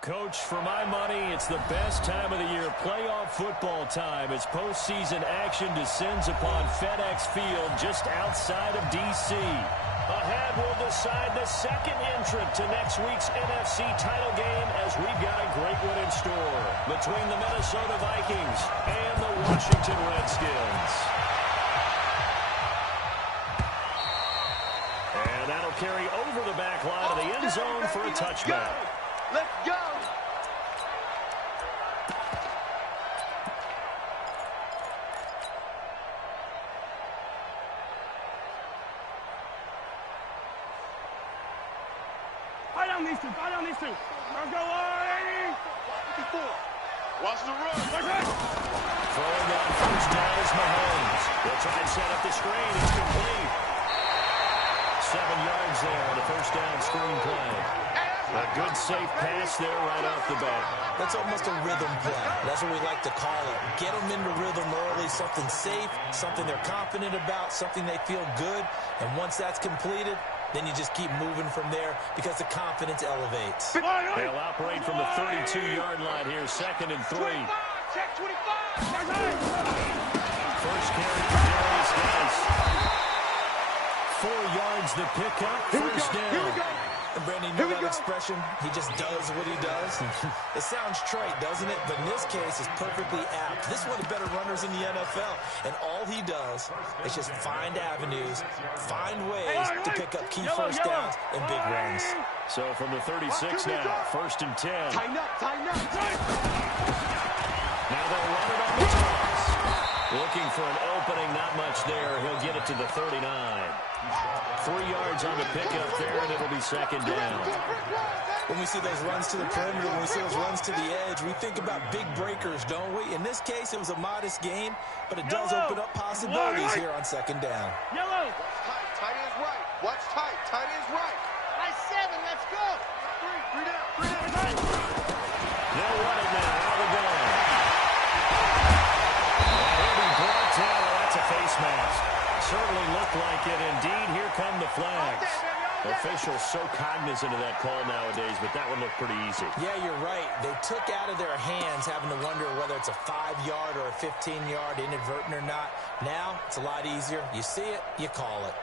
Coach, for my money, it's the best time of the year, playoff football time, as postseason action descends upon FedEx Field just outside of D.C. Ahead, we'll decide the second entrant to next week's NFC title game, as we've got a great one in store between the Minnesota Vikings and the Washington Redskins. And that'll carry over the back line of the end zone for a touchdown. Let's go! Fight on these two. Let's go, 54. Watch the run. Throwing on first down is Mahomes. They'll try and set up the screen. It's complete. 7 yards there on the first down screen play. A good safe pass there right off the bat. That's almost a rhythm play. That's what we like to call it. Get them into rhythm early, something safe, something they're confident about, something they feel good. And once that's completed, then you just keep moving from there because the confidence elevates. They'll operate from the 32-yard line here, 2nd and 3. Check 25. First carry for Darius Guice. 4 yards the pickup, first down. And Brandon, you know that expression? He just does what he does. It sounds trite, doesn't it? But in this case, it's perfectly apt. This is one of the better runners in the NFL. And all he does is just find avenues, find ways to pick up key first downs and big runs. So from the 36 now, 1st and 10. Tighten up. Now they'll run it on the toss. Looking for an opening, not much there. He'll get it to the 39. 3 yards on the pickup there, and it'll be 2nd down. When we see those runs to the perimeter, when we see those runs to the edge, we think about big breakers, don't we? In this case, it was a modest gain, but it does open up possibilities here on 2nd down. Yellow. Tight end's right. Watch tight. Tight end's right. By 7. Let's go. Three down. They'll run it now. Out of the gun. He'll be brought down. That's a face mask. Certainly looked like it. Indeed, here come the flags. Officials so cognizant of that call nowadays, but that one looked pretty easy. Yeah, you're right. They took out of their hands having to wonder whether it's a 5-yard or a 15-yard, inadvertent or not. Now, it's a lot easier. You see it, you call it.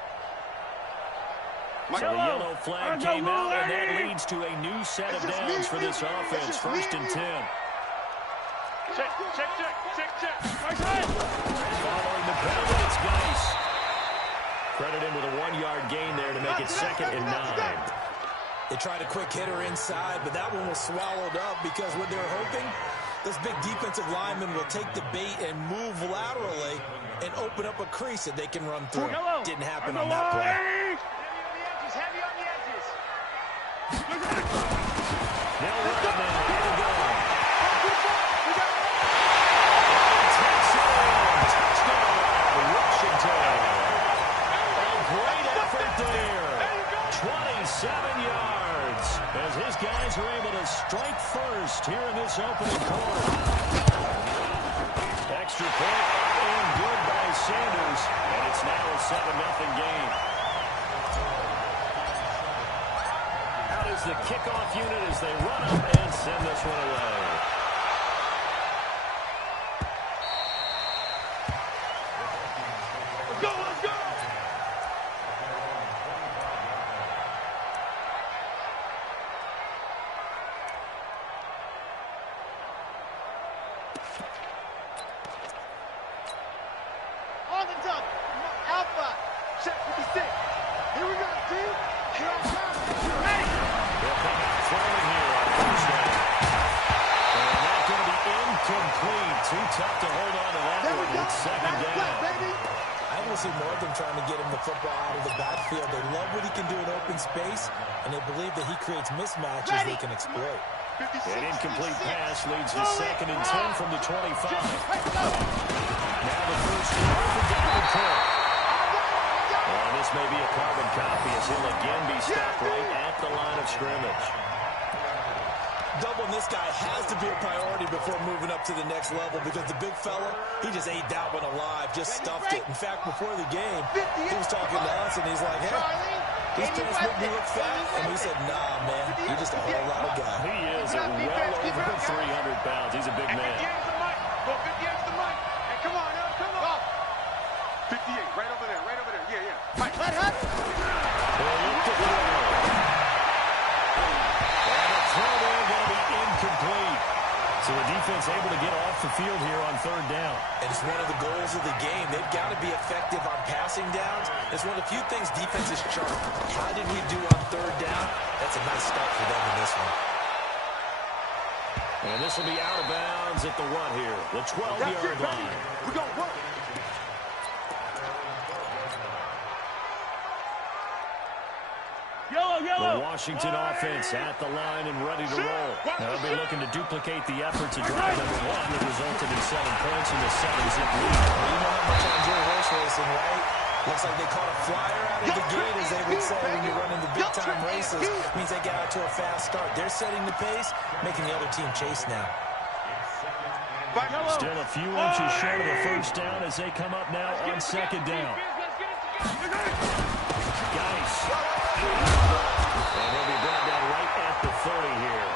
So the yellow flag came out, and that leads to a new set of downs for this offense. 1st and 10. Check. Following the penalty, it's Guice. Credit him with a 1-yard gain there to make it 2nd and 9. They tried a quick hitter inside, but that one was swallowed up because what they're hoping, those big defensive linemen will take the bait and move laterally and open up a crease that they can run through. Didn't happen on that play. Heavy on the edges. They'll run it now. Here we go. Washington. A great effort there. 27 yards as his guys are able to strike first here in this opening quarter. Extra point and good by Sanders, and it's now a 7-0 game. Out is the kickoff unit as they run up and send this one away. Let's go. On the top. Alpha. Check 56. Here we go, team. Here I come. Ready. They'll come out throwing here on first down. And that's going to be incomplete. Too tough to hold on to that one. It's 2nd down. Baby. I will see more of them trying to get him the football out of the backfield. They love what he can do in open space, and they believe that he creates mismatches they can exploit. An incomplete pass leads to 2nd and 10 from the 25. Now the first throw for Davenport. And this may be a carbon copy as he'll again be stopped right at the line of scrimmage. Doubling this guy has to be a priority before moving up to the next level because the big fella, he just ate that one alive, just stuffed it. In fact, before the game, he was talking to us, and he's like, hey, These pants make me look fat. And we said, nah, man, you're just a whole lot of guy. He is well over 300 pounds. He's a big man. 58's the mic. Well, 58's the mic. Hey, come on, come on. 58, right over there, right over there. Yeah, yeah. Mike, let her. They'll look to throw. And the throw there going to be incomplete. So the defense able to get off the field here on third down. And it's one of the goals of the game. They've got to be effective on passing downs. It's one of the few things defense is sharp. How did we do on third down? That's a nice start for them in this one. And this will be out of bounds at the what here? The 12-yard line. We're going to work. The Washington offense at the line and ready to roll. Now they'll be looking to duplicate the efforts of drive number one that resulted in 7 points in the 7-zip lead. You know how much I enjoy horse racing, right? Looks like they caught a flyer out of the gate, as they would say when you're running the big-time races. Means they got out to a fast start. They're setting the pace, making the other team chase now. Still a few inches short of a first down as they come up now on second down. Geis. And he'll be brought down right at the 30 here.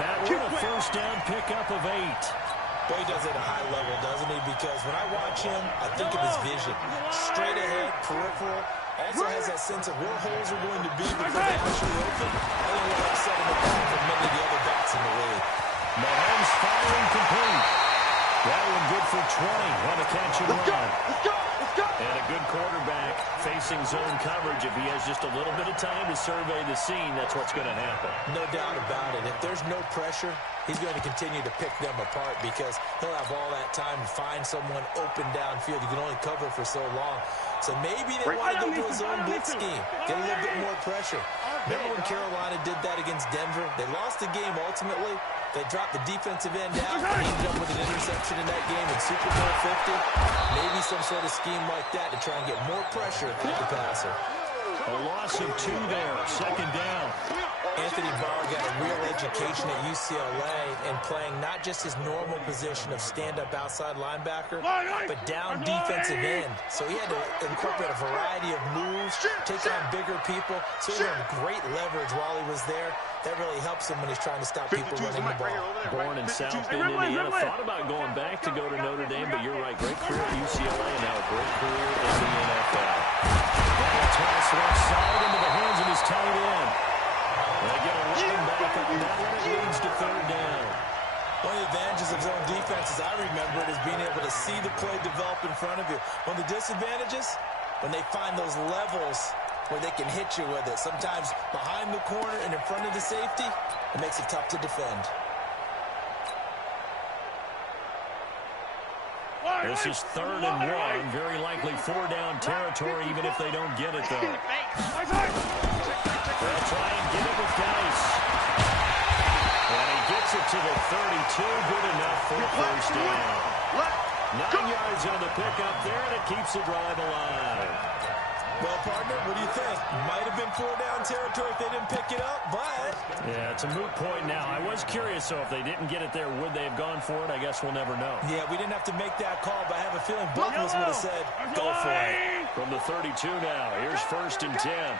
That was a first down pickup of 8. Boy, he does it at a high level, doesn't he? Because when I watch him, I think of his vision. Straight ahead, peripheral. Also has that sense of where holes are going to be before they actually open. I don't know what setting the bar for many of the other backs in the league. Mahomes firing complete. That one good for 20 on the catch and run. Let's go. And a good quarterback facing zone coverage. If he has just a little bit of time to survey the scene, that's what's going to happen. No doubt about it. If there's no pressure, he's going to continue to pick them apart because he'll have all that time to find someone open downfield. You can only cover for so long. So maybe they want to go to a zone blitz scheme, get a little bit more pressure. Remember when Carolina did that against Denver? They lost the game ultimately. They dropped the defensive end out. They ended up with an interception in that game in Super Bowl 50. Maybe some sort of scheme like that to try and get more pressure with the passer. A loss of 2 there, second down. Anthony Barr got a real education at UCLA and playing not just his normal position of stand-up outside linebacker, but down defensive end. So he had to incorporate a variety of moves, take on bigger people. So he learned great leverage while he was there. That really helps him when he's trying to stop people running the ball. Born in South Bend, Indiana. Thought about going back to go to Notre Dame, but you're right. Great career at UCLA and now a great career in the NFL. Toss left side into the hands of his tight end. They get a running back up and that one leads to third down. One of the advantages of zone defense, as I remember it, is being able to see the play develop in front of you. One of the disadvantages, when they find those levels where they can hit you with it. Sometimes behind the corner and in front of the safety, it makes it tough to defend. This is 3rd and 1. Very likely 4-down territory, even if they don't get it, though. They'll try and get it with Geis. And he gets it to the 32. Good enough for the first down. 9 yards on the pickup there, and it keeps the drive alive. Well, partner, what do you think? Might have been 4-down territory if they didn't pick it up, but... Yeah, it's a moot point now. I was curious, so if they didn't get it there, would they have gone for it? I guess we'll never know. Yeah, we didn't have to make that call, but I have a feeling both of us would have said, go for it. From the 32 now, here's 1st and 10.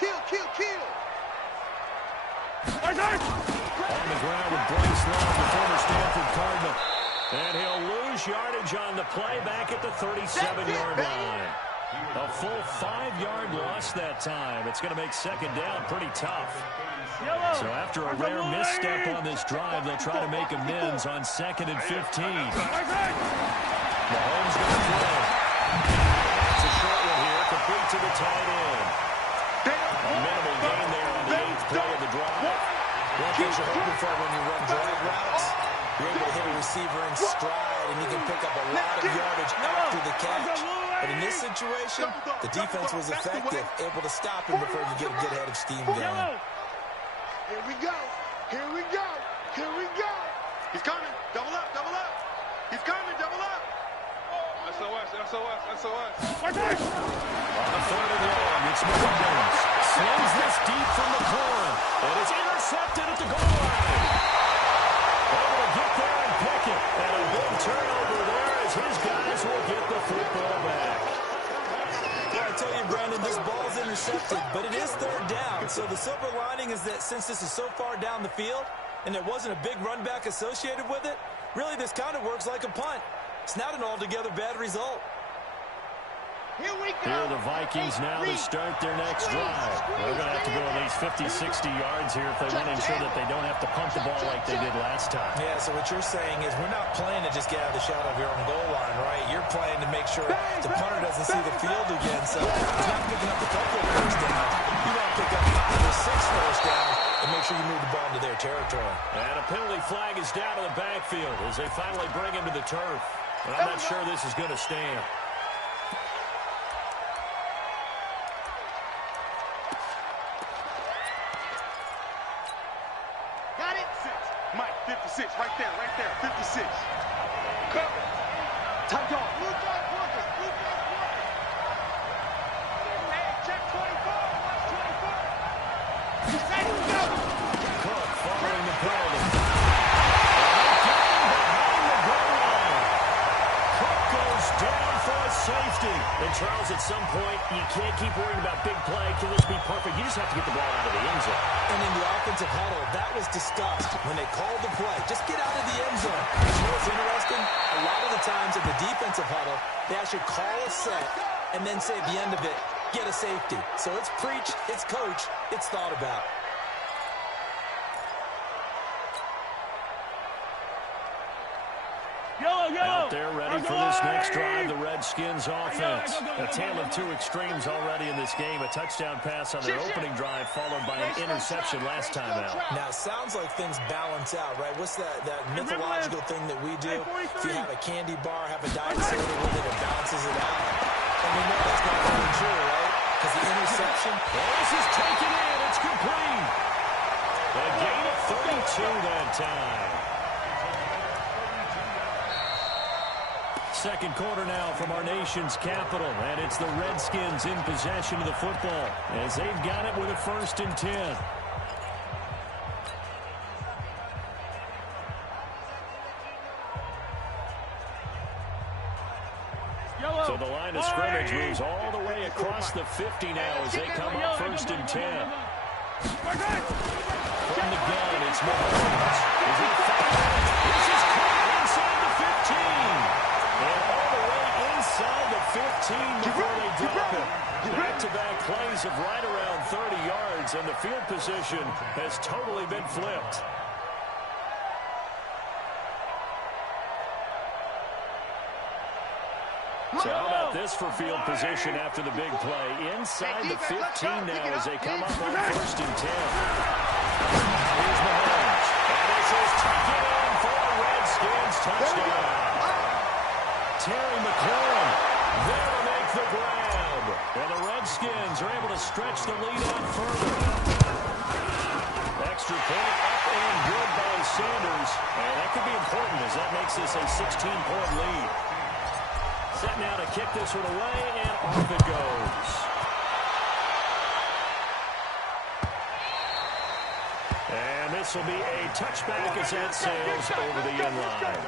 Kill. On the ground with Bryce Love, the former Stanford Cardinal. And he'll lose yardage on the play back at the 37-yard line. A full 5-yard loss that time. It's going to make second down pretty tough. So after a rare misstep on this drive, they'll try to make amends on 2nd and 15. Mahomes going to throw. It's a short one here, complete to the tight end. A minimal gain there on the 8th play of the drive. One thing you're hoping for when you run drag routes, you're able to hit a receiver in stride, and you can pick up a lot of yardage after the catch. But in this situation, the defense was effective, able to stop him before you get a good head of steam going. Here we go. He's coming. Double up. He's coming. Double up. SOS. On the 3rd and long, it's Mahomes. Slings this deep from the corner. And it's intercepted at the goal line. Able to get there and pick it. And a big turnover there as his guys will get the football back. Yeah, I tell you, Brandon, this ball since this is so far down the field and there wasn't a big run back associated with it, really this kind of works like a punt. It's not an altogether bad result. Here are the Vikings now to start their next drive. They're going to have to go at least 50, 60 yards here if they want to ensure that they don't have to punt the ball like they did last time. Yeah, so what you're saying is we're not playing to just get out of the shadow of your own goal line, right? You're playing to make sure the punter doesn't see the field again. So it's not picking up a couple of first downs. You want to pick up 5 or 6 first downs and make sure you move the ball into their territory. And a penalty flag is down to the backfield as they finally bring him to the turf. But I'm not sure this is going to stand. Got it. 6. Mike, 56. Right there, 56. Cover. Tight off. Blue flag workers. Hey, check 24. Watch 24. He's ready to go. Cook following the penalty. Down for a safety. And Charles, at some point, you can't keep worrying about big play. Can this be perfect? You just have to get the ball out of the end zone. And in the offensive huddle, that was discussed when they called the play. Just get out of the end zone. You know what's interesting? A lot of the times in the defensive huddle, they actually call a set and then say at the end of it, get a safety. So it's preached, it's coached, it's thought about. Out there ready for this next drive, the Redskins offense. A tale of two extremes already in this game. A touchdown pass on their opening drive followed by an interception last time out. Now, it sounds like things balance out, right? What's that mythological thing that we do? If you have a candy bar, have a diet soda with it, it balances it out. And we know that's not really true, right? Because the interception... Well, this is taken in. It's complete. A gain of 32 that time. Second quarter now from our nation's capital, and it's the Redskins in possession of the football as they've got it with a 1st and 10. So the line of scrimmage moves all the way across the 50 now as they come up 1st and 10. From the gun, it's Mahomes. Is he fired? This is caught inside the 15. And all the way inside the 15 before they drop him. Back-to-back plays of right around 30 yards, and the field position has totally been flipped. So how about this for field position after the big play? Inside the 15 now as they come up on 1st and 10. Here's Mahomes. And this is taken in for a Redskins touchdown. Terry McLaurin there to make the grab. And the Redskins are able to stretch the lead out further. Extra point up and good by Sanders. And that could be important as that makes this a 16-point lead. Set now to kick this one away, and off it goes. And this will be a touchback as that sails over the end line.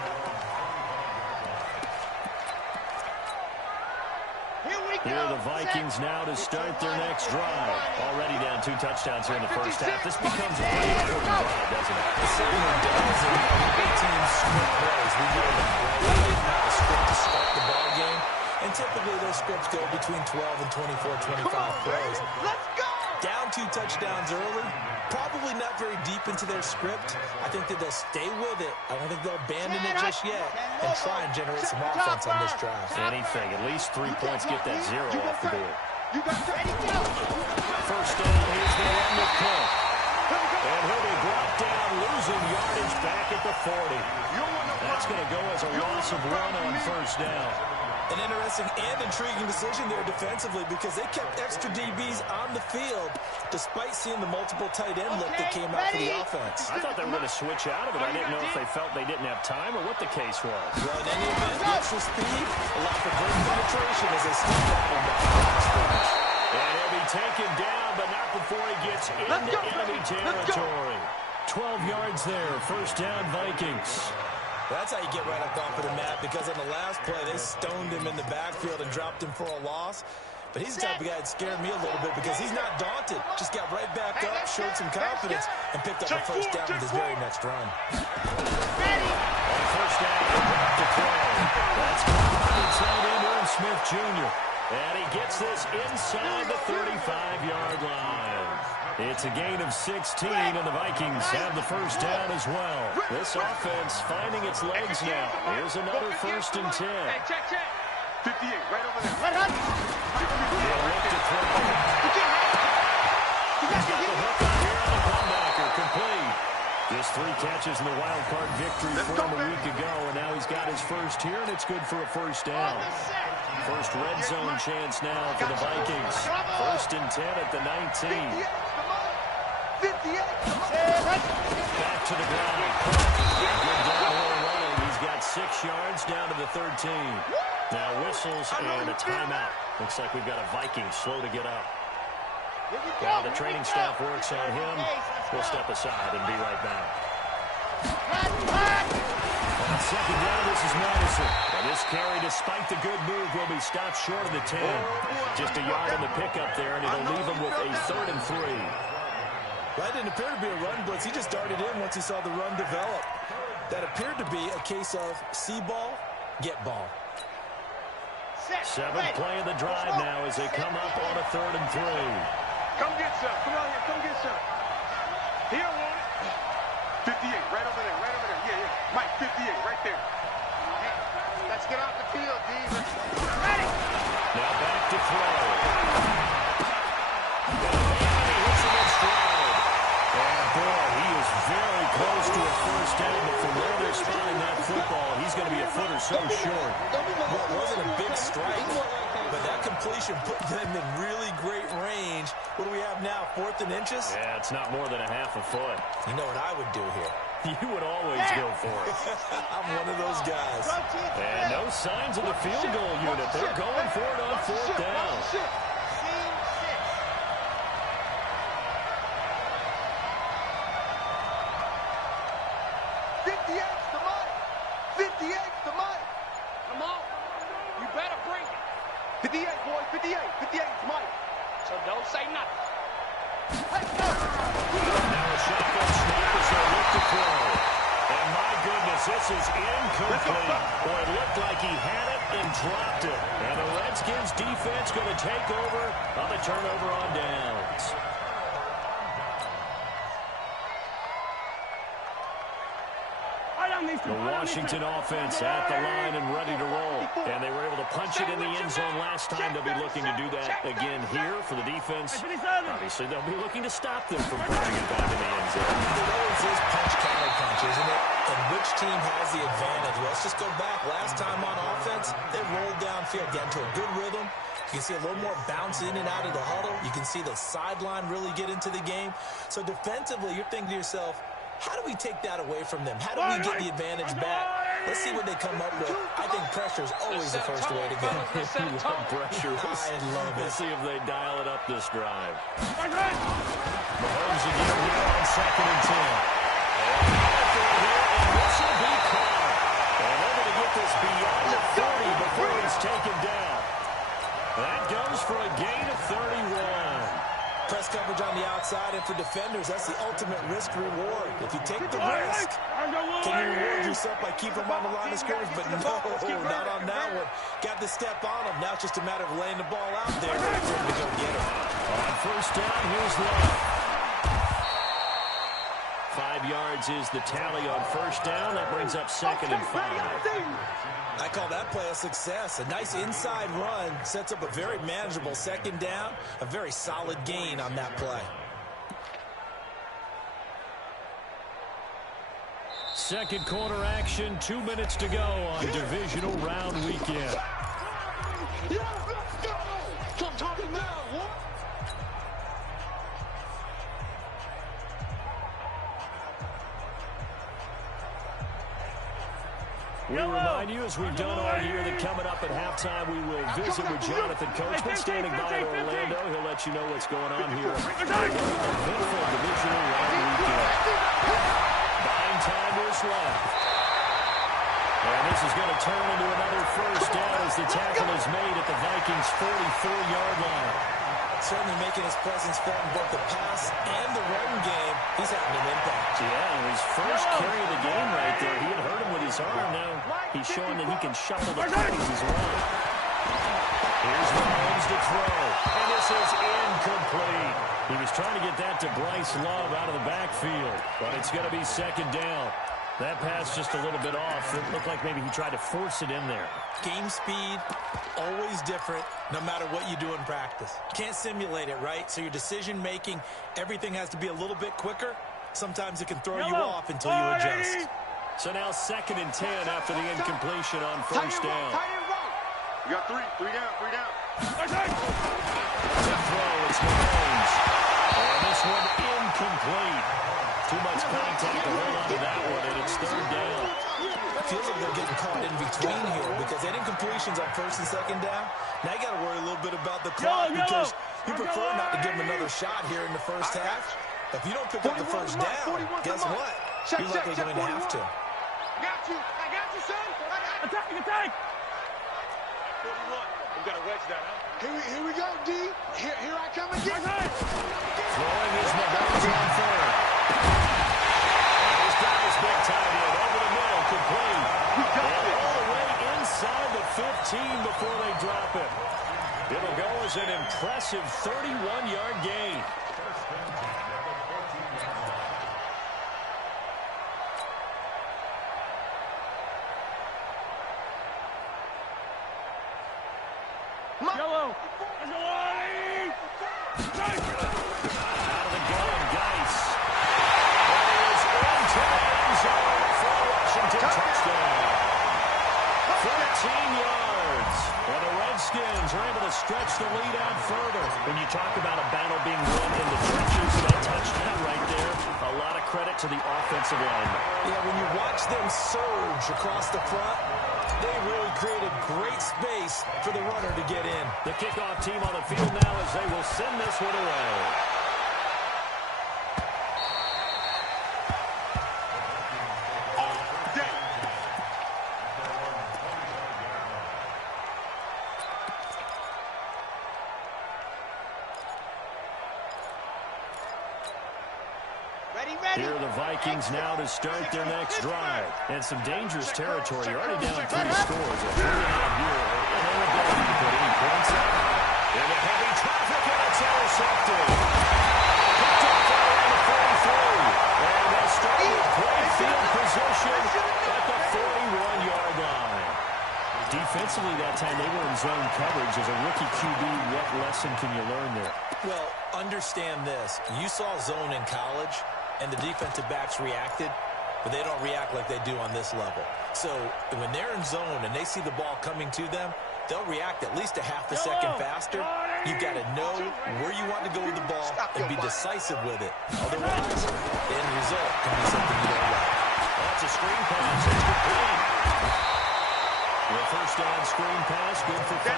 Here are the Vikings now to start their next drive. Already down 2 touchdowns here in the first half. This becomes a pretty important drive, doesn't it? It certainly does. And every team's script plays. We know that, right? They didn't have a script to start the ball game. And typically those scripts go between 12 and 24, 25 plays. Let's go! Down 2 touchdowns early. Probably not very deep into their script. I think that they'll stay with it. I don't think they'll abandon it just yet and try and generate some offense on this drive. Anything. At least 3 points. Get that 0 off the board. First down. Here's the run with Cook. And he'll be brought down, losing yardage back at the 40. That's going to go as a loss of 1 on first down. An interesting and intriguing decision there defensively because they kept extra DBs on the field despite seeing the multiple tight end look that came out for the offense. I thought they were going to switch out of it. I didn't know if they felt they didn't have time or what the case was. Well, in any event, the extra speed allowed for great penetration as they stepped up on the scrimmage. And he'll be taken down, but not before he gets into enemy territory. 12 yards there. First down, Vikings. That's how you get right up off of the mat because on the last play, they stoned him in the backfield and dropped him for a loss. But he's the type of guy that scared me a little bit because he's not daunted. Just got right back up, showed some confidence, and picked up a first down with his very next run. First down, to throw. That's inside Aaron Smith Jr. And he gets this inside the 35-yard line. It's a gain of 16, and the Vikings have the first down as well. This offense finding its legs now. Here's another 1st and 10. Check. 58, right over there. They'll look to throw. He's got the hook on here on the comebacker. Complete. Just 3 catches in the wild card victory for him a week ago, and now he's got his first here, and it's good for a first down. First red zone chance now for the Vikings. 1st and 10 at the 19. 58. Back to the ground. Good downhill running. He's got 6 yards down to the 13. Now whistles and a timeout. Looks like we've got a Viking slow to get up. While the training staff works on him, we'll step aside and be right back. On 2nd down, this is Madison. And this carry, despite the good move, will be stopped short of the 10. Just a yard on the pickup there, and it'll leave him with a 3rd and 3. That didn't appear to be a run blitz. He just darted in once he saw the run develop. That appeared to be a case of see ball, get ball. 7th play of the drive now as they come up on a 3rd and 3. Come get some. Come on here. Come get some. He don't want it. 58, right over there. Right over there. Yeah. Mike, 58, right there. Let's get off the field, D. Ready. Now back to throw. And he hits against Stroud. And boy, he is very close to a first down, but from where they're spotting that football, he's going to be a foot or so short. Well, it wasn't a big strike, but that completion put them in really great range. What do we have now, 4th and inches? Yeah, it's not more than a half a foot. You know what I would do here? You would always go for it. I'm one of those guys. And no signs of the field goal unit. They're going for it on 4th down. 58's the money. 58's the money. Come on. You better bring it. 58, boys. 58. 58's Mike. So don't say nothing. Now a shotgun snap as they look to throw. And my goodness, this is incomplete. Boy, it looked like he had it and dropped it. And the Redskins defense going to take over on the turnover on downs. The Washington offense at the line and ready to roll. And they were able to punch it in the end zone last time. They'll be looking to do that again here for the defense. Obviously, they'll be looking to stop them from punching it back in the end zone. It always is punch-counter-punch, isn't it? And which team has the advantage? Well, let's just go back. Last time on offense, they rolled downfield, got into a good rhythm. You can see a little more bounce in and out of the huddle. You can see the sideline really get into the game. So defensively, you're thinking to yourself, how do we take that away from them? How do we get the advantage back? Let's see what they come up with. I think pressure is always the first way to go. You love pressure. I love it. Let's see if they dial it up this drive. Mahomes again here on 2nd and 10. And this will be caught. And they're going to get this beyond the 30 before he's taken down. That goes for a gain of 31. Press coverage on the outside, and for defenders, that's the ultimate risk-reward. If you take the risk, can you reward yourself by keeping them on the line of scrimmage? But no, not on that one. Got the step on him. Now it's just a matter of laying the ball out there for him to go get it. On 1st down, here's Love. 5 yards is the tally on 1st down. That brings up 2nd and 5. I call that play a success. A nice inside run sets up a very manageable 2nd down. A very solid gain on that play. Second quarter action, 2 minutes to go on Divisional round weekend. We remind you, as we've done all year, that coming up at halftime, we will visit with Jonathan Coachman standing by in Orlando. He'll let you know what's going on here. Eventful Divisional round weekend. Buying time is left. And this is going to turn into another first down as the tackle is made at the Vikings' 44-yard line. Certainly making his presence felt in both the pass and the run game. He's having an impact. Yeah, his first carry of the game right there. He had hurt him with his arm. Now he's showing that he can shuffle the plays as well. Here's Mahomes to throw. And this is incomplete. He was trying to get that to Bryce Love out of the backfield. But it's going to be second down. That pass just a little bit off. It looked like maybe he tried to force it in there. Game speed, always different, no matter what you do in practice. Can't simulate it, right? So your decision-making, everything has to be a little bit quicker. Sometimes it can throw you off until you adjust. So now 2nd and 10 after the incompletion on first down. You got three down. To throw, it's Mahomes. And this one incomplete. Too much contact to hold on to that one, and it's 3rd down. Feels like they're getting caught in between here because they had incompletions on 1st and 2nd down. Now you got to worry a little bit about the clock because you prefer not to give them another shot here in the first half. If you don't pick up the first down, guess what? You're likely going to have to. I got you, son. Attack! 41. We got to wedge that, huh? Here we go, D. Here I come again. Throwing is Mahomes on 3rd. And he's got his big tight end over the middle, complete. And all the way inside the 15 before they drop it. It'll go as an impressive 31-yard gain. Yellow. Out of the gun, Geis. That is into the end zone for Washington. Touchdown. 14 yards. And the Redskins are able to stretch the lead out further. When you talk about a battle being won in the trenches, that touchdown right there, a lot of credit to the offensive line. Yeah, when you watch them surge across the front, they really created great space for the runner to get in. The kickoff team on the field now as they will send this one away. Here are the Vikings now to start their next drive. And some dangerous territory. You're already down 3 scores. A 3-and-out here. And their ability to put any points up. Into heavy traffic, and it's intercepted. Picked up around the 43. And they'll start with great field position at the 41-yard line. Defensively that time, they were in zone coverage. As a rookie QB, what lesson can you learn there? Well, understand this. You saw zone in college, and the defensive backs reacted, but they don't react like they do on this level. So when they're in zone and they see the ball coming to them, they'll react at least a half a second faster. You've got to know where you want to go with the ball and be decisive with it. Otherwise, the end result can be something you don't like. That's a screen pass. It's complete. The first down screen pass, good for 5.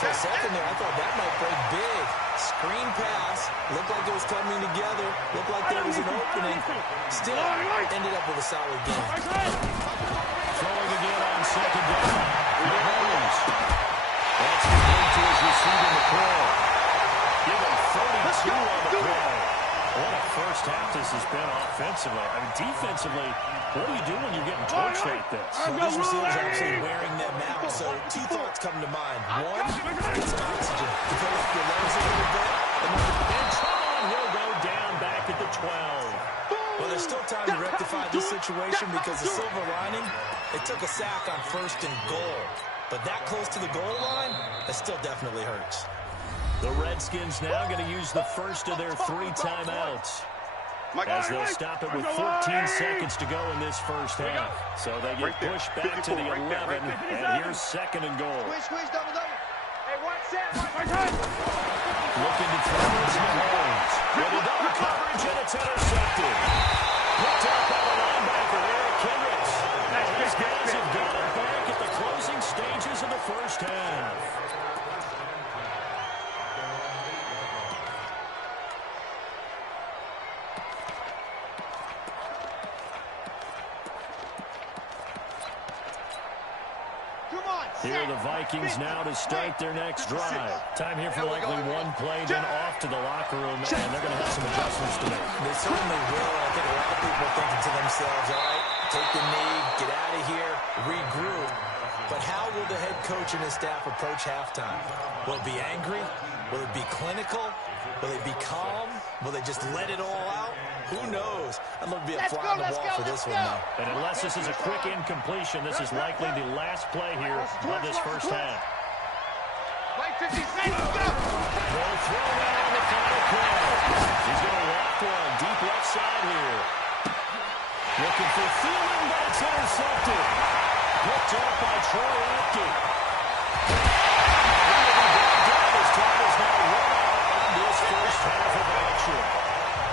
For a second there, I thought that might break big. Screen pass. Looked like it was coming together. Looked like there was an opening. Still, ended up with a solid game. Throwing again on 2nd down. Mahomes. That's complete to his receiver, McCoy. Give him 32 on the play. What a first half this has been offensively. I mean, defensively, what do you do when you're getting torched like this? Well, these receivers are actually wearing them out. So 2 thoughts come to mind. One, it's oxygen. To fill up your lungs a little bit. And Tron will go down back at the 12. Well, there's still time to rectify this situation because the silver lining, it took a sack on 1st and goal. But that close to the goal line, that still definitely hurts. The Redskins now going to use the first of their 3 timeouts as they'll stop it with 14 seconds to go in this first half. So they get pushed back to the 11, and here's 2nd and goal. Squeeze, double. Hey, one set. Looking to throw is Mahomes. With a double coverage, and it's intercepted. Picked up by the linebacker, Eric Kendricks. And these guys have got it back at the closing stages of the first half. Here are the Vikings now to start their next drive. Time here for likely one play, then off to the locker room, and they're going to have some adjustments to make. They certainly will. I think a lot of people are thinking to themselves, all right, take the knee, get out of here, regroup. But how will the head coach and his staff approach halftime? Will it be angry? Will it be clinical? Will it be calm? Will they just let it all out? Who knows? I'd love to be a fly on the wall for this one, though. And unless this is a quick incompletion, this is likely the last play here of this first half. Let's go. They'll throw that on the final play. He's going to walk one deep left side here. Looking for Thielen, but it's intercepted. Picked up by Troy Apke. His time is now run out in this first half of action.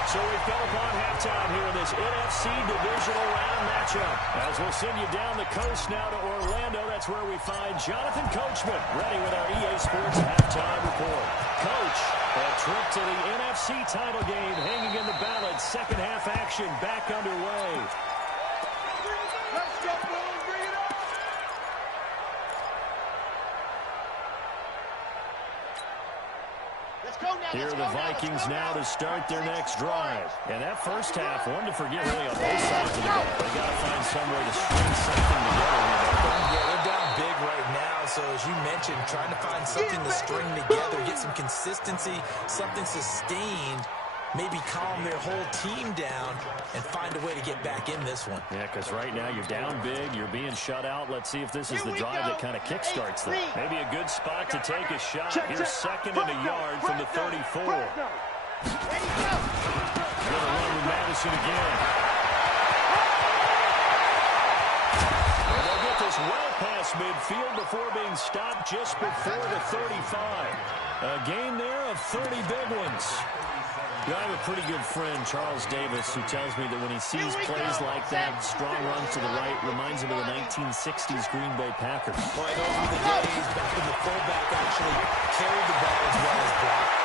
So we've come upon halftime here in this NFC Divisional round matchup. As we'll send you down the coast now to Orlando, that's where we find Jonathan Coachman, ready with our EA Sports halftime report. Coach, a trip to the NFC title game hanging in the balance. Second half action back underway. Let's go, boys. Bring it up. Here are the Vikings now to start their next drive. And that first half, one to forget really on both sides of the ball. They got to find some way to string something together. Yeah, they're down big right now. So as you mentioned, trying to find something to string together, get some consistency, something sustained, maybe calm their whole team down and find a way to get back in this one. Yeah, because right now you're down big, you're being shut out. Let's see if this is the drive that kind of kickstarts them. Maybe a good spot to take a shot. Here's second and a yard from the 34. Gonna run with Madison again. And they'll get this well past midfield before being stopped just before the 35. A gain there of 30 big ones. I have a pretty good friend, Charles Davis, who tells me that when he sees plays like that, strong runs to the right, reminds him of the 1960s Green Bay Packers. Boy, those were the days back when the fullback actually carried the ball as well as blocked.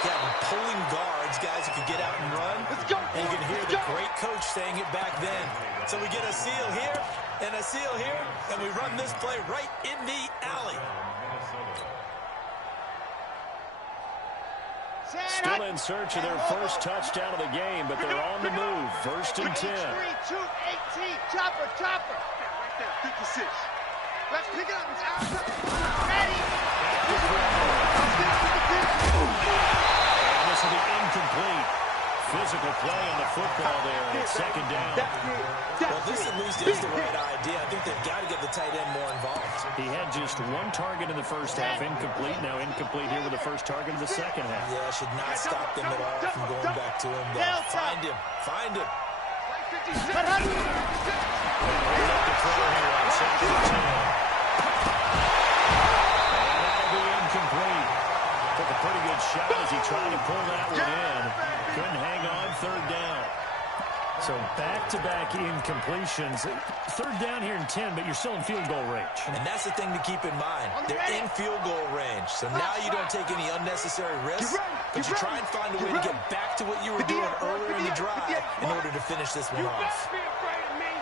You have pulling guards, guys who could get out and run. And you can hear the great coach saying it back then. So we get a seal here and a seal here, and we run this play right in the alley. Still in search of their first touchdown of the game, but they're on the move. First and 10. 3-2-18. Chopper. Right there, 56. Let's pick it up. It's outside. Ready. And this will be incomplete. Physical play on the football there. It's second down. Well, this at least is the right idea. I think they've got to get the tight end more involved. He had just one target in the first half, incomplete. Now incomplete here with the first target of the second half. Yeah, should not stop them at all from going back to him. Find him. Find him. Up the throw here on second and 10. And that'll be incomplete. Took a pretty good shot as he tried to pull that one in. Couldn't hang on, third down. So back-to-back incompletions. Third down here in 10, but you're still in field goal range. And that's the thing to keep in mind. They're in field goal range. So now you don't take any unnecessary risks, but you try and find a way to get back to what you were doing earlier in the drive in order to finish this one off. You better be afraid of me.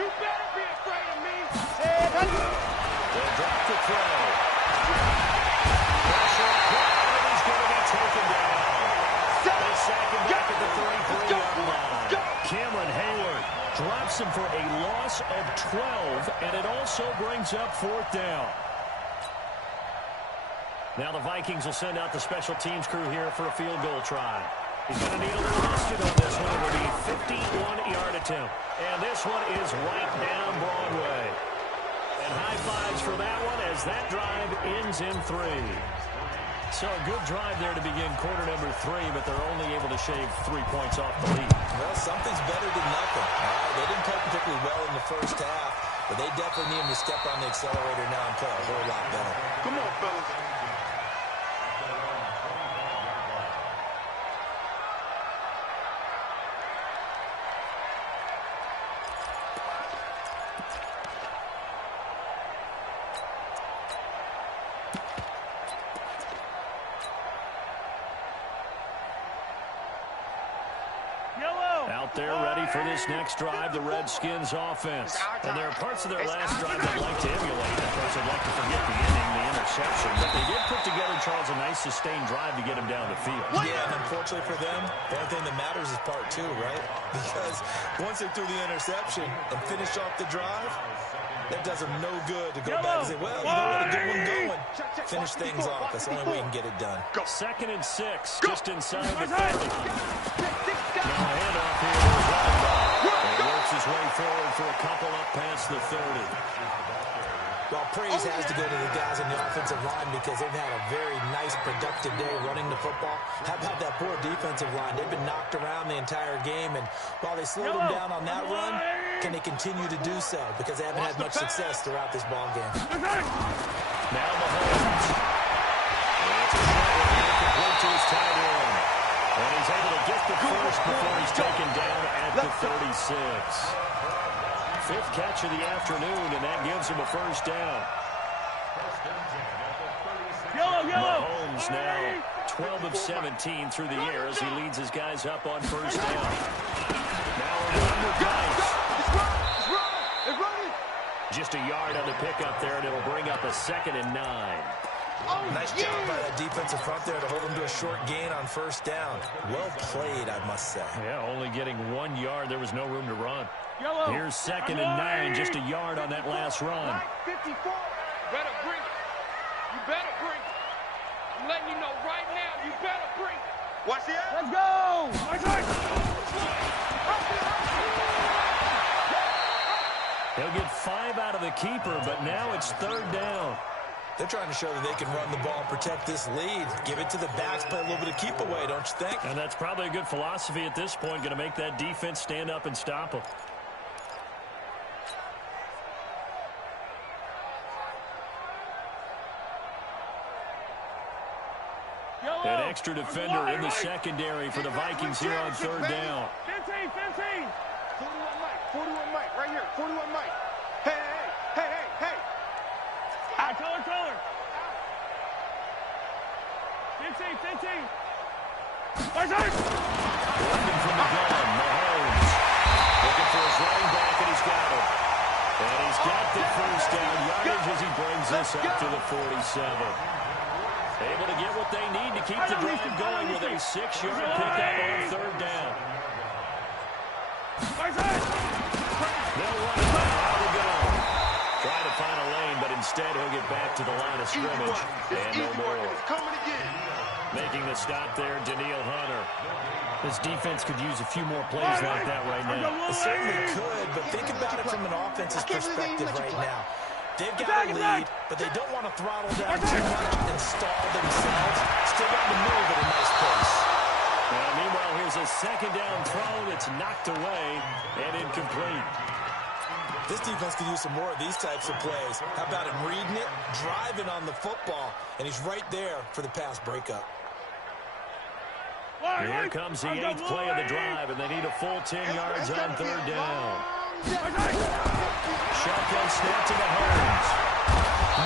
You better be afraid of me. They'll drop the throw. Pressure applied, and he's going to be taken down. They sack him back at the 33-yard line. Cameron Hayward drops him for a loss of 12, and it also brings up fourth down. Now the Vikings will send out the special teams crew here for a field goal try. He's going to need a little mustard on this one. It will be a 51-yard attempt. And this one is right down Broadway. And high fives for that one as that drive ends in 3. So a good drive there to begin quarter number 3, but they're only able to shave 3 points off the lead. Well, something's better than nothing. They didn't play particularly well in the first half, but they definitely need him to step on the accelerator now and play a whole lot better. Come on, fellas. Out there ready for this next drive, the Redskins offense. And there are parts of their last drive I'd like to emulate. Of course, I'd like to forget the inning, the interception. But they did put together, Charles, a nice sustained drive to get him down the field. Yeah, and unfortunately for them, the only thing that matters is part two, right? Because once they threw the interception and finished off the drive, that does them no good to go back and say, well, you know what, a good one going. Finish things off. That's the only way you can get it done. 2nd and 6, just inside the 30. Now a handoff here to his running back. And he works his way forward for a couple up past the 30. Well, praise has to go to the guys on the offensive line because they've had a very nice, productive day running the football. How about that poor defensive line? They've been knocked around the entire game, and while they slowed them down on that run, can they continue to do so? Because they haven't had much success throughout this ball game. Now Mahomes. It's a short one, complete to his tight end. And he's able to get the first before he's taken down at the 36. 5th catch of the afternoon, and that gives him a first down. Mahomes now 12 of 17 through the air as he leads his guys up on first down. Now under Dice. Just a yard on the pickup there, and it'll bring up a 2nd and 9. Nice job by that defensive front there to hold him to a short gain on first down. Well played, I must say. Yeah, only getting 1 yard. There was no room to run. Here's 2nd and 9, just a yard on that last run. 54. Better bring it. You better bring it. I'm letting you know right now, you better bring it. Watch the air. Let's go. He'll get 5 out of the keeper, but now it's 3rd down. They're trying to show that they can run the ball and protect this lead. Give it to the backs, play a little bit of keep away, don't you think? And that's probably a good philosophy at this point, going to make that defense stand up and stop them. An extra defender in the secondary for the Vikings here on 3rd down. 15. 41 Mike, right here. 41 Mike. Hey. Color. 15. Looking from the gun, Mahomes. Looking for his running back, and he's got him. And he's got the first down yardage as he brings this up to the 47. Able to get what they need to keep the drive going with a 6-yard pickup on 3rd down. They'll run it now. Out we go. Trying to find a lane, but instead he'll get back to the line of scrimmage. And no more. Making the stop there, Daniil Hunter. This defense could use a few more plays like that right now. It certainly could, but think about it from an offense's perspective right now. They've got a lead, but they don't want to throttle down too much and stall themselves. Still got to move at a nice pace. Meanwhile, here's a 2nd down throw that's knocked away and incomplete. This defense could use some more of these types of plays. How about him reading it, driving on the football, and he's right there for the pass breakup. Here comes the 8th play of the drive, and they need a full 10 yards on 3rd down. Shotgun snap to Mahomes.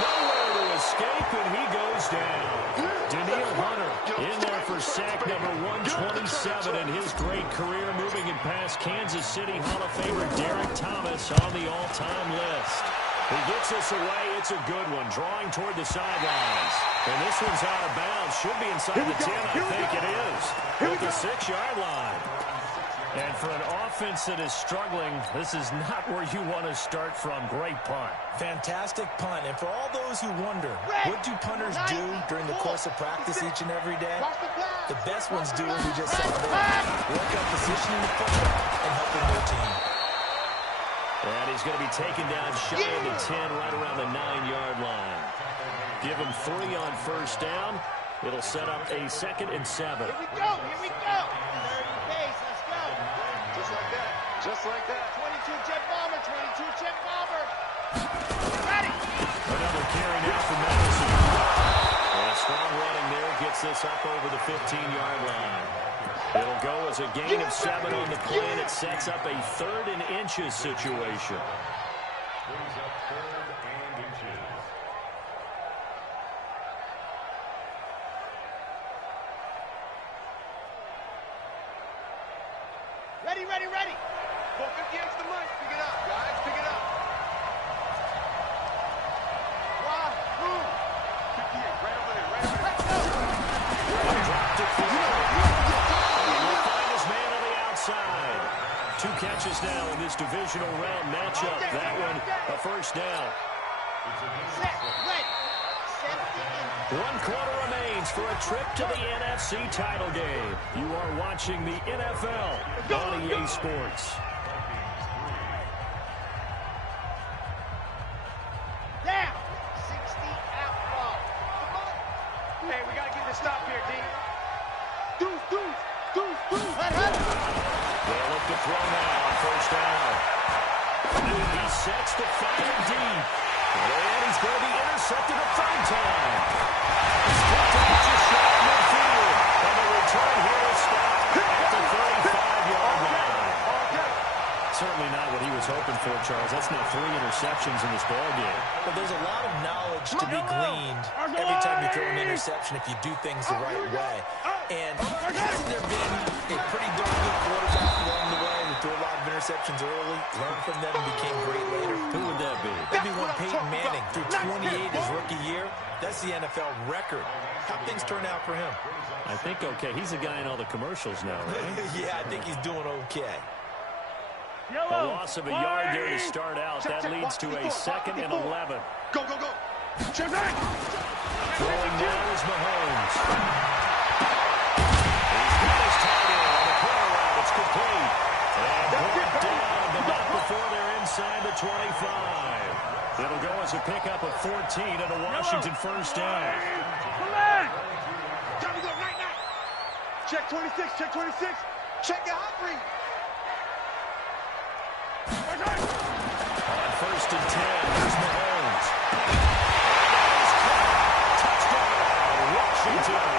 Nowhere to escape, and he goes down. Daniil Hunter in there for sack number 127 in his great career, moving it past Kansas City Hall of Famer Derek Thomas on the all-time list. He gets us away. It's a good one, drawing toward the sidelines. And this one's out of bounds. Should be inside the 10, I think it is. At the 6-yard line. And for an offense that is struggling, this is not where you want to start from. Great punt. Fantastic punt. And for all those who wonder, what do punters do during the course of practice each and every day? The best ones do what we just saw there. Work on positioning the football and helping their team. And he's going to be taken down shy of the 10, right around the 9-yard line. Give him 3 on first down. It'll set up a 2nd and 7. Here we go. Let's go. Just like that. 22 jet bomber. Ready. Another carry now for Madison. And a strong running there gets this up over the 15-yard line. It'll go as a gain of 7 on the play, and it sets up a 3rd and inches situation. Ready. touches now in this divisional round matchup. That one, a first down. Set, ready. 1 quarter remains for a trip to the NFC title game. You are watching the NFL on EA Sports. Down. 60 out ball. Come on. Hey, we got to get this stop here, D. Deuce. They'll look to throw now on first down. He sets the fire deep. And he's going to be intercepted a third time. Just short of midfield. And the return here is stopped at the 35-yard line. Certainly not what he was hoping for, Charles. That's now 3 interceptions in this ballgame. But there's a lot of knowledge to be gleaned every time you throw an interception if you do things the right way. And hasn't there been a pretty darn good quarterback along the way who threw a lot of interceptions early, learned from them, and became great later? Who would that be? That'd be one Peyton Manning threw 28 his rookie year. That's the NFL record. How things turn out for him? I think okay. He's a guy in all the commercials now, right? Yeah, I think he's doing okay. A loss of a yard there to start out. That leads to a 2nd and 11. Go. Check back. Throwing now is Mahomes. He's got his tight end on the corner route. It's complete. And brought down, but not before they're inside the 25. It'll go as a pickup of 14 and a Washington first down. Time to go right now. Check 26. Check the hot read. On first and 10, here's Mahomes. Touchdown, Washington.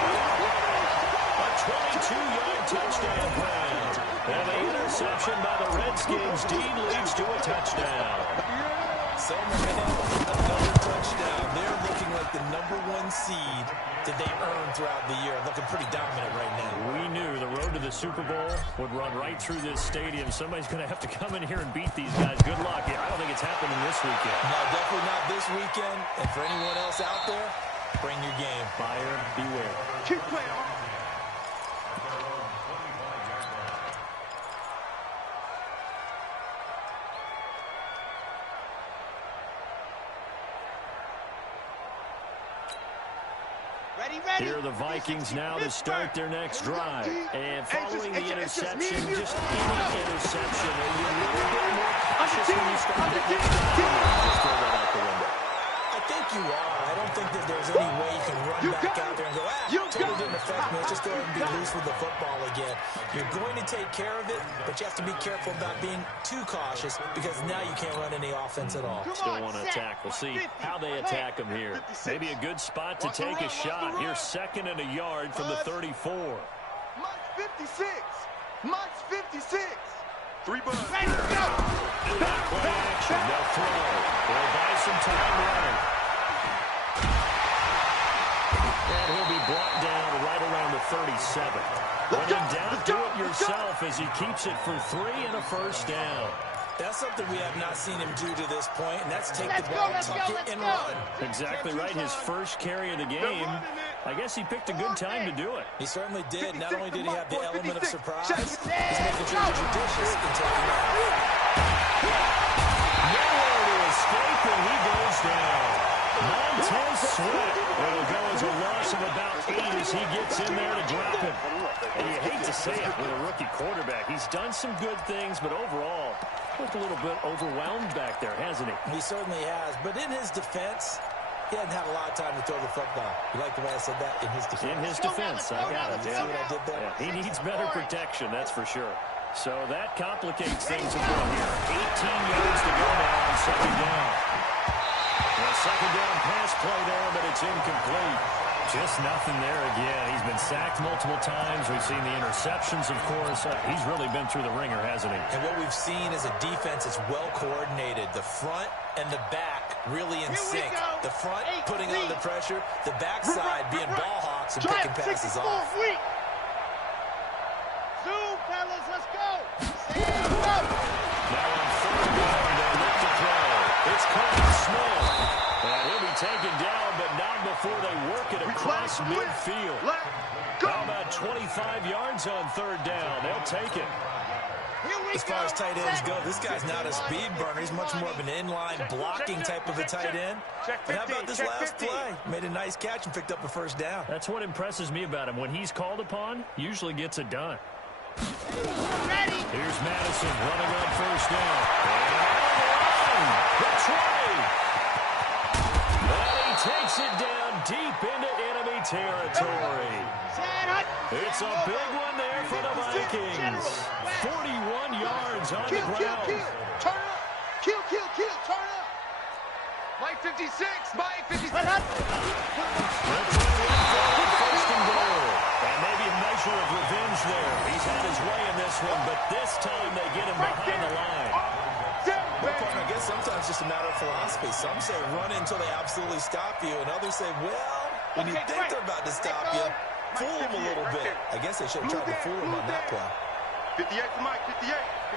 A 22-yard touchdown ground. And the interception by the Redskins. Dean leads to a touchdown. So another touchdown. They're looking like the #1 seed that they earned throughout the year. Looking pretty dominant right now. We knew the road to the Super Bowl would run right through this stadium. Somebody's going to have to come in here and beat these guys. Good luck. I don't think it's happening this weekend. No, definitely not this weekend. And for anyone else out there, bring your game. Buyer beware. Keep playing. Ready. Here are the Vikings now to start their next drive. And following the interception, just any interception, are you a little bit more cautious when you start to get just throw that out the window? I think you are. I don't think that there's any way you can run back out there and go, totally didn't affect me. Let's just go ahead and be loose with the football again. You're going to take care of it, but you have to be careful about being too cautious because now you can't run any offense at all. Still want to attack. We'll see how they attack them here. Maybe a good spot to take a shot. Here's 2nd and a yard from the 34. Mike's 56. 3 bucks. Play action. They'll throw. They'll buy some time running. And he'll be brought down right around the 37. When in doubt, do it yourself as he keeps it for 3 and a first down. That's something we have not seen him do to this point, and that's take the ball, tuck it, and run. Exactly right. His first carry of the game. I guess he picked a good time to do it. He certainly did. Not only did he have the element of surprise, he's making sure he's judicious in taking off. Nowhere to escape, and he goes down. Montez Sweat. It'll go as a loss of about 8 as he gets in there to drop him. And you hate to say it with a rookie quarterback. He's done some good things, but overall, looked a little bit overwhelmed back there, hasn't he? He certainly has. But in his defense, he hasn't had a lot of time to throw the football. You like the way I said that? In his defense. In his defense, I got it. See what I did there? Yeah, he needs better protection, that's for sure. So that complicates things a bit here. 18 yards to go now on 2nd down. A 2nd down pass play there, but it's incomplete. Just nothing there again. He's been sacked multiple times. We've seen the interceptions, of course. He's really been through the ringer, hasn't he? And what we've seen is a defense that's well coordinated. The front and the back really in sync. The front putting on the pressure. The backside being ball hawks and picking passes off. Zoom, fellas, let's go. Now on 3rd down, they'll look to throw. It's Coleman Smith. And he'll be taken down, but not before they work it across midfield. How about 25 yards on 3rd down? They'll take it. As far as tight ends go, this guy's not a speed burner. He's much more of an inline blocking type of a tight end. But how about this last play? Made a nice catch and picked up a first down. That's what impresses me about him. When he's called upon, usually gets it done. Here's Madison running on first down. That's right. And he takes it down deep into enemy territory. It's a big one there for the Vikings. 41 yards on the ground. Turn up. Kill, turn up. Mike 56, Mike 56. First and goal. And maybe a measure of revenge there. He's had his way in this one, but this time they get him behind the line. I guess sometimes it's just a matter of philosophy. Some say run until they absolutely stop you, and others say, well, when you think they're about to stop you, fool them a little bit. I guess they should have tried to fool him on that play. 58 for Mike, 58.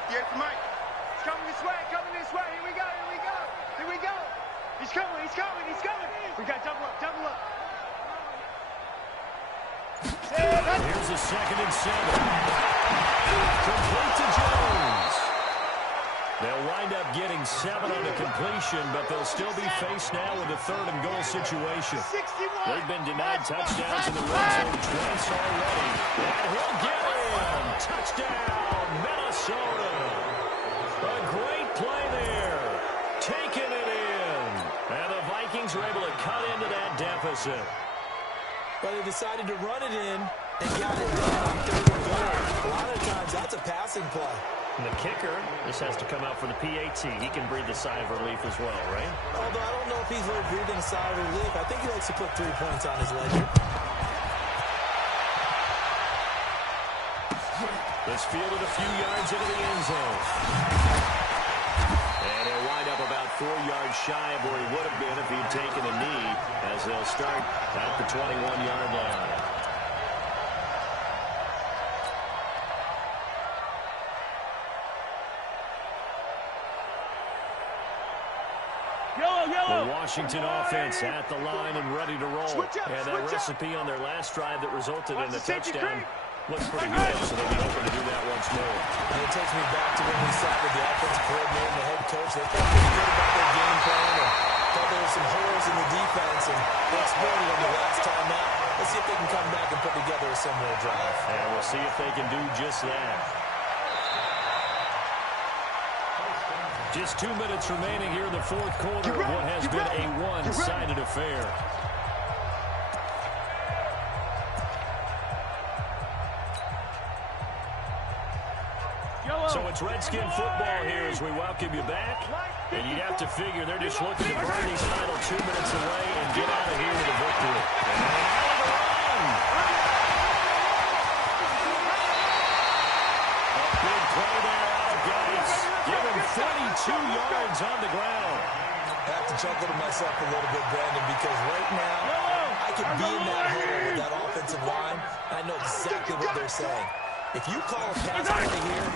58 for Mike. It's coming this way, Here we go. He's coming. We got double up. Here's a 2nd and 7. Complete to Jones. They'll wind up getting 7 on the completion, but they'll still be faced now with a 3rd and goal situation. They've been denied touchdowns in the red zone twice already. And he'll get in. Touchdown, Minnesota. A great play there. Taking it in. And the Vikings are able to cut into that deficit. But they decided to run it in and got it done on 3rd and goal. A lot of times that's a passing play. And the kicker, this has to come out for the PAT. He can breathe a sigh of relief as well, right? Although I don't know if he's really breathing a sigh of relief. I think he likes to put 3 points on his ledger. This fielded a few yards into the end zone. And he'll wind up about 4 yards shy of where he would have been if he'd taken a knee, as they'll start at the 21-yard line. The Washington offense at the line and ready to roll. And that recipe on their last drive that resulted in a touchdown looks pretty good, so they'll be hoping to do that once more. And it takes me back to when we sat with the offensive coordinator and the head coach. They felt pretty good about their game plan and thought there were some holes in the defense, and they exploited them the last time out. Let's see if they can come back and put together a similar drive. And we'll see if they can do just that. Just 2 minutes remaining here in the 4th quarter of what has been a one-sided affair. So it's Redskin football here as we welcome you back. And you'd have to figure they're just looking to burn these final 2 minutes away and get out of here with a victory. A big play there out of Geis. Give him 42 yards on the ground. I have to chuckle to myself a little bit, Brandon, because right now I could be in that hole with that offensive line, and I know exactly what they're saying. If you call a pass play here,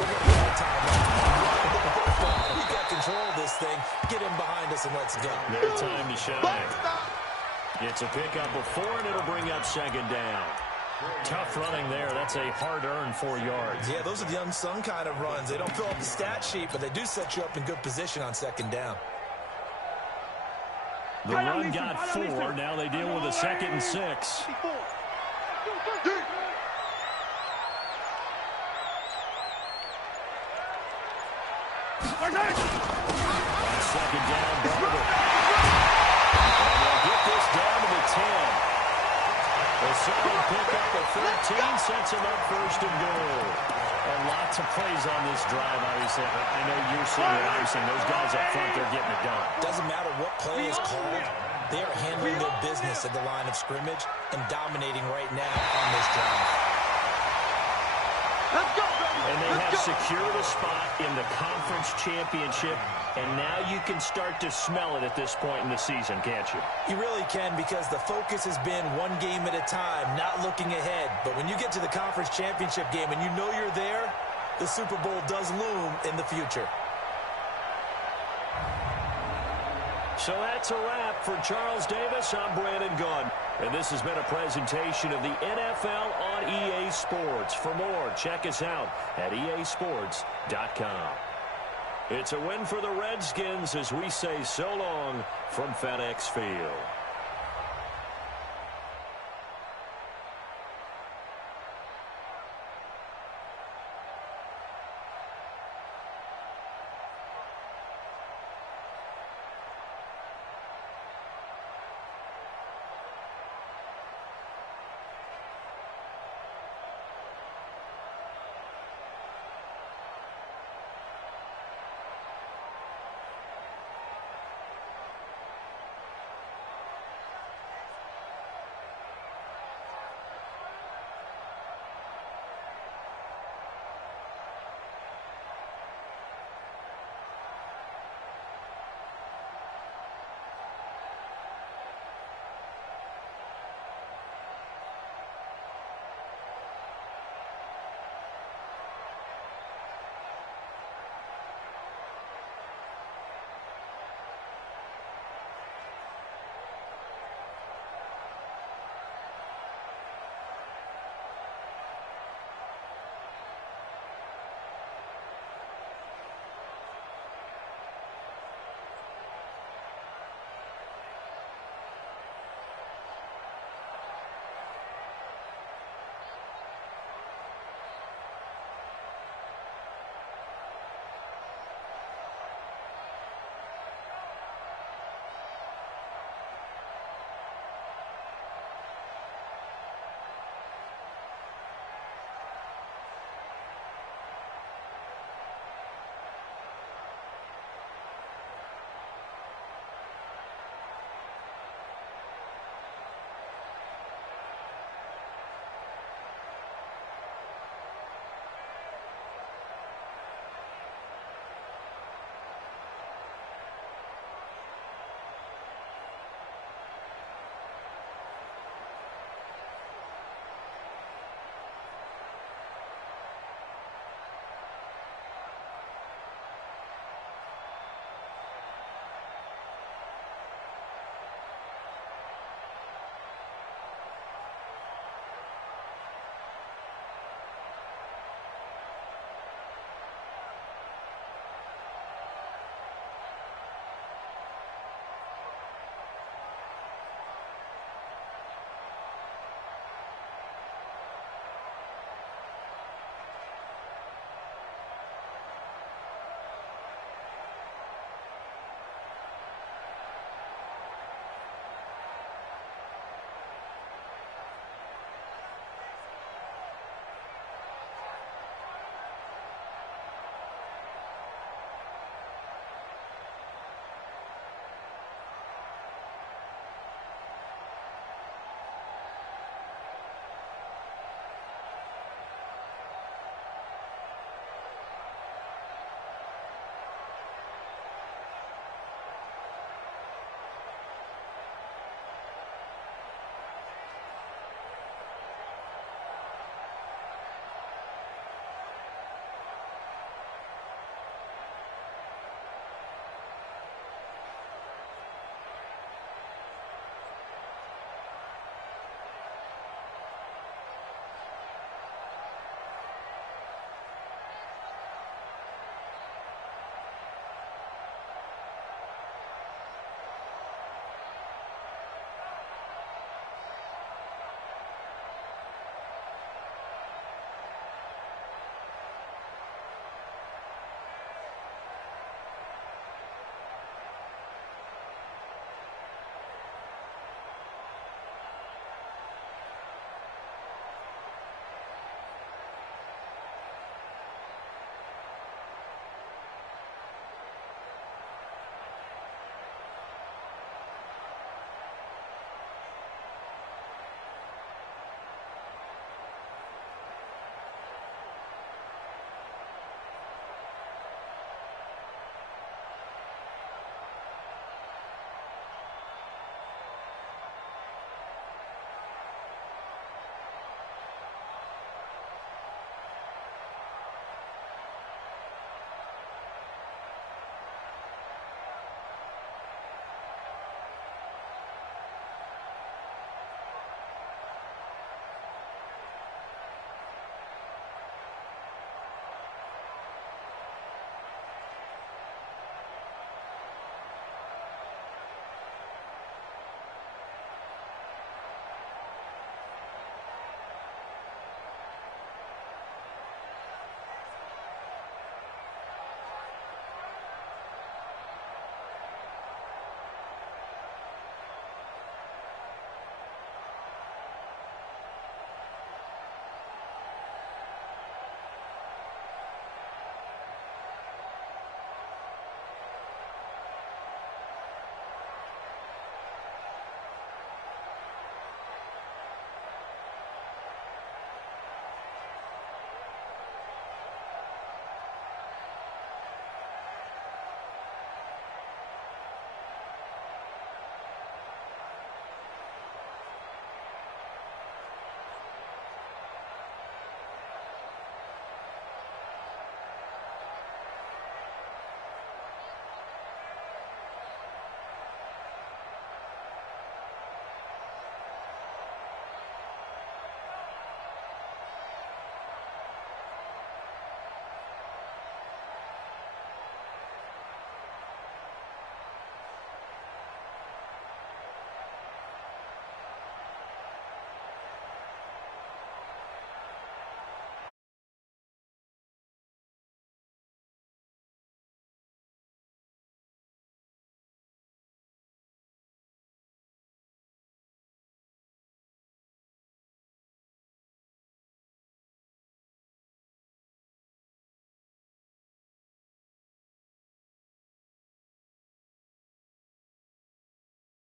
we're going to be on timeout. We got control of this thing. Get him behind us and let's go. Their time to shine. It's a pickup of 4, and it'll bring up 2nd down. Tough running there. That's a hard-earned 4 yards. Yeah, those are the unsung kind of runs. They don't fill up the stat sheet, but they do set you up in good position on 2nd down. The run got 4. Now they deal with a 2nd and 6. On 2nd down, Barber. And they'll get this down to the 10. A solid pickup of 13 sets him up 1st and goal. And lots of plays on this drive, obviously. I know you're seeing it. I'm seeing those guys up front, they're getting it done. Doesn't matter what play is called. They are handling their business at the line of scrimmage and dominating right now on this drive. Let's go, baby. And they have secured a spot in the conference championship, and now you can start to smell it at this point in the season, can't you? You really can, because the focus has been one game at a time, not looking ahead. But when you get to the conference championship game and you know you're there, the Super Bowl does loom in the future. So that's a wrap for Charles Davis. I'm Brandon Gunn. And this has been a presentation of the NFL on EA Sports. For more, check us out at easports.com. It's a win for the Redskins as we say so long from FedEx Field.